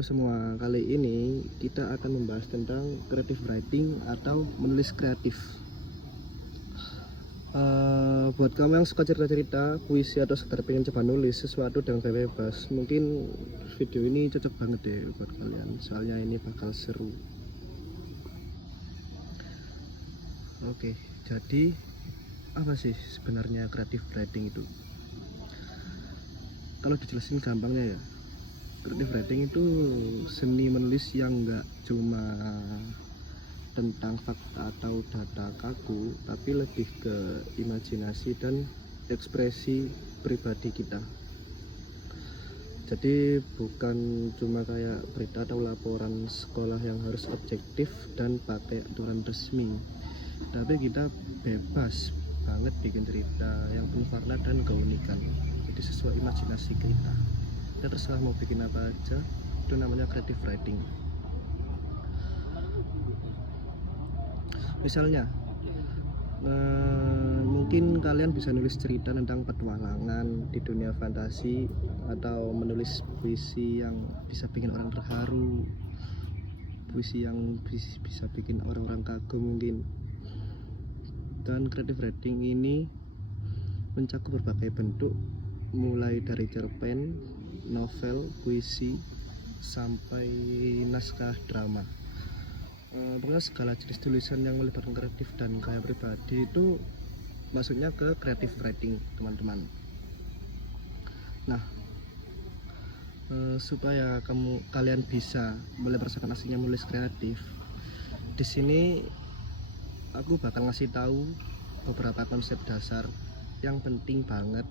Halo semua, kali ini kita akan membahas tentang creative writing atau menulis kreatif. Buat kamu yang suka cerita-cerita, puisi atau sekedar pengen coba nulis sesuatu dengan bebas, mungkin video ini cocok banget deh buat kalian, soalnya ini bakal seru. Oke, jadi apa sih sebenarnya creative writing itu? Kalau dijelasin gampangnya ya, creative writing itu seni menulis yang nggak cuma tentang fakta atau data kaku, tapi lebih ke imajinasi dan ekspresi pribadi kita. Jadi bukan cuma kayak berita atau laporan sekolah yang harus objektif dan pakai aturan resmi, tapi kita bebas banget bikin cerita yang penuh warna dan keunikan, jadi sesuai imajinasi kita. Kita terserah mau bikin apa aja, itu namanya creative writing. Misalnya mungkin kalian bisa nulis cerita tentang petualangan di dunia fantasi, atau menulis puisi yang bisa bikin orang terharu, puisi yang bisa bikin orang-orang kagum mungkin. Dan creative writing ini mencakup berbagai bentuk, mulai dari cerpen, novel, puisi, sampai naskah drama. Pokoknya segala jenis tulisan yang melibatkan kreatif dan gaya pribadi itu maksudnya ke creative writing, teman-teman. Nah, supaya kalian bisa mulai merasakan aslinya menulis kreatif, di sini aku bakal ngasih tahu beberapa konsep dasar yang penting banget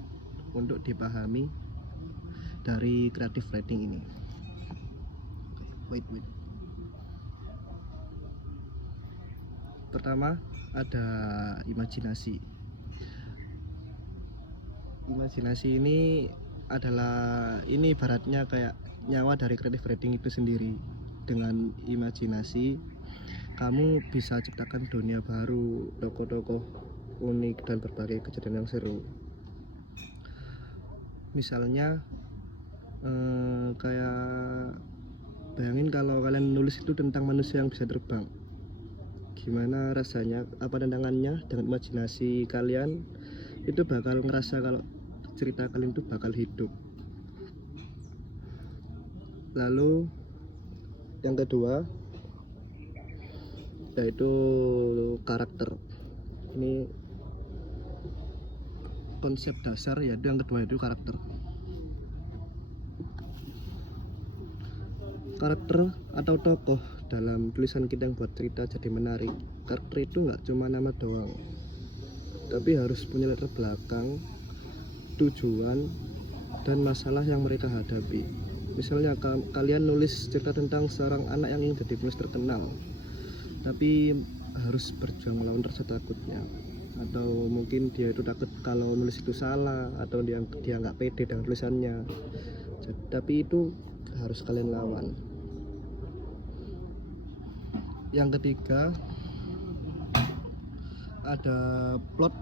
untuk dipahami dari creative writing ini. Wait. Pertama, ada imajinasi. Imajinasi ini ibaratnya kayak nyawa dari creative writing itu sendiri. Dengan imajinasi, kamu bisa ciptakan dunia baru, tokoh-tokoh unik, dan berbagai kejadian yang seru. Misalnya kayak bayangin kalau kalian nulis itu tentang manusia yang bisa terbang. Gimana rasanya, apa tantangannya? Dengan imajinasi kalian itu bakal ngerasa kalau cerita kalian itu bakal hidup. Lalu yang kedua yaitu karakter. Ini konsep dasar, yaitu yang kedua itu karakter. Karakter atau tokoh dalam tulisan kita yang buat cerita jadi menarik. Karakter itu nggak cuma nama doang, tapi harus punya latar belakang, tujuan, dan masalah yang mereka hadapi. Misalnya kalian nulis cerita tentang seorang anak yang ingin jadi penulis terkenal, tapi harus berjuang melawan rasa takutnya, atau mungkin dia itu takut kalau nulis itu salah, atau dia nggak pede dengan tulisannya. Tapi itu harus kalian lawan. Yang ketiga ada plot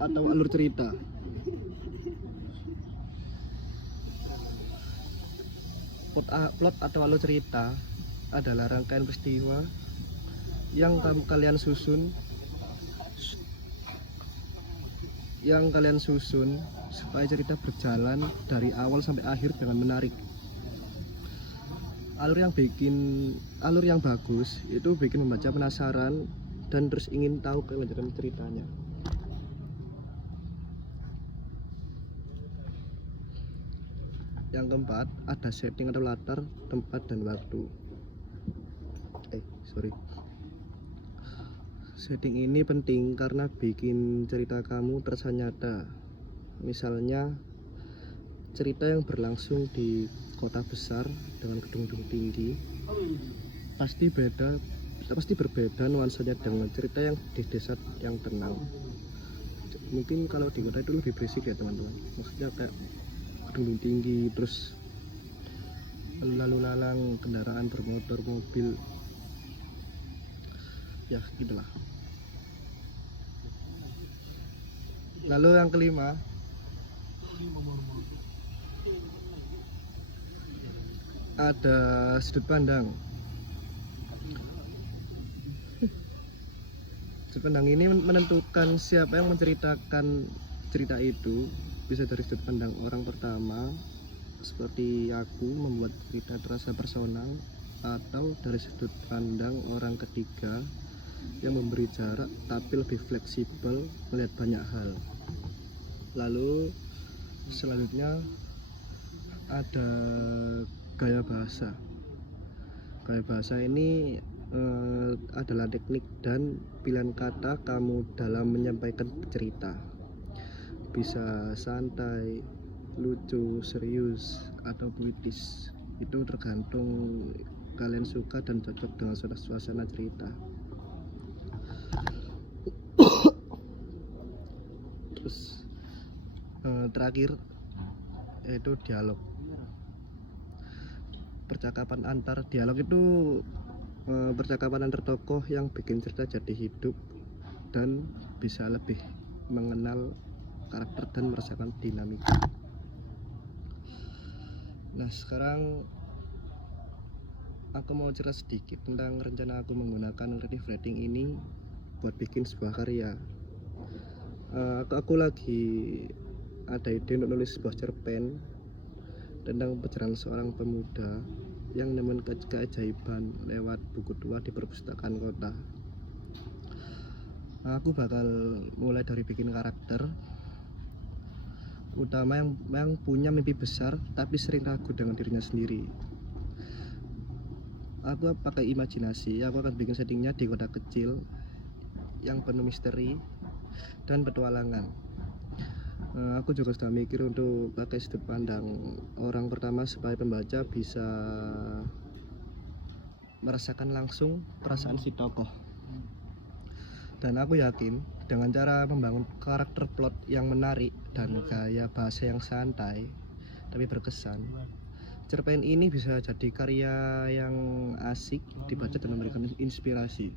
atau alur cerita. Plot atau alur cerita adalah rangkaian peristiwa yang kalian susun supaya cerita berjalan dari awal sampai akhir dengan menarik. Alur yang bagus itu bikin membaca penasaran dan terus ingin tahu kelanjutan ceritanya. Yang keempat, ada setting atau latar, tempat, dan waktu. Setting ini penting karena bikin cerita kamu terasa nyata. Misalnya cerita yang berlangsung di kota besar dengan gedung-gedung tinggi pasti berbeda nuansanya dengan cerita yang di desa yang tenang. Mungkin kalau di kota itu lebih berisik ya teman-teman, maksudnya kayak gedung tinggi, terus lalu lalang kendaraan bermotor, mobil, ya gitulah. Lalu yang kelima ada sudut pandang. Sudut pandang ini menentukan siapa yang menceritakan cerita itu. Bisa dari sudut pandang orang pertama, seperti aku membuat cerita terasa personal, atau dari sudut pandang orang ketiga yang memberi jarak tapi lebih fleksibel melihat banyak hal. Lalu selanjutnya ada gaya bahasa. Gaya bahasa ini adalah teknik dan pilihan kata kamu dalam menyampaikan cerita. Bisa santai, lucu, serius, atau puitis. Itu tergantung kalian suka dan cocok dengan suasana cerita. Terus terakhir yaitu dialog. Percakapan antar dialog itu percakapan antar tokoh yang bikin cerita jadi hidup dan bisa lebih mengenal karakter dan merasakan dinamika. Nah, sekarang aku mau cerita sedikit tentang rencana aku menggunakan creative writing ini buat bikin sebuah karya. Aku lagi ada ide untuk nulis sebuah cerpen tentang perjalanan seorang pemuda yang nemuin keajaiban lewat buku tua di perpustakaan kota. Aku bakal mulai dari bikin karakter utama yang punya mimpi besar tapi sering ragu dengan dirinya sendiri. Aku pakai imajinasi, aku akan bikin settingnya di kota kecil yang penuh misteri dan petualangan. Aku juga sudah mikir untuk pakai sudut pandang orang pertama supaya pembaca bisa merasakan langsung perasaan si tokoh. Dan aku yakin dengan cara membangun karakter plot yang menarik dan gaya bahasa yang santai tapi berkesan, cerpen ini bisa jadi karya yang asik dibaca dan memberikan inspirasi.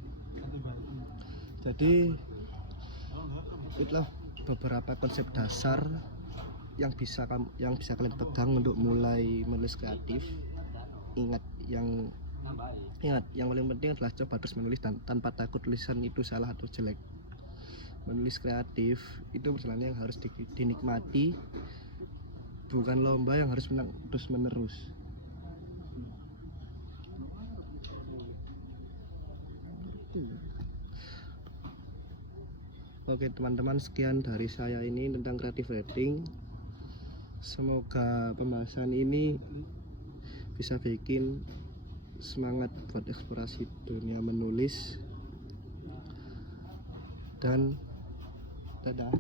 Jadi itulah beberapa konsep dasar yang bisa kalian pegang untuk mulai menulis kreatif. Ingat yang paling penting adalah coba terus menulis dan tanpa takut tulisan itu salah atau jelek. Menulis kreatif itu perjalanan yang harus dinikmati, bukan lomba yang harus menang terus menerus. Oke teman-teman, sekian dari saya ini tentang creative writing. Semoga pembahasan ini bisa bikin semangat buat eksplorasi dunia menulis. Dan dadah.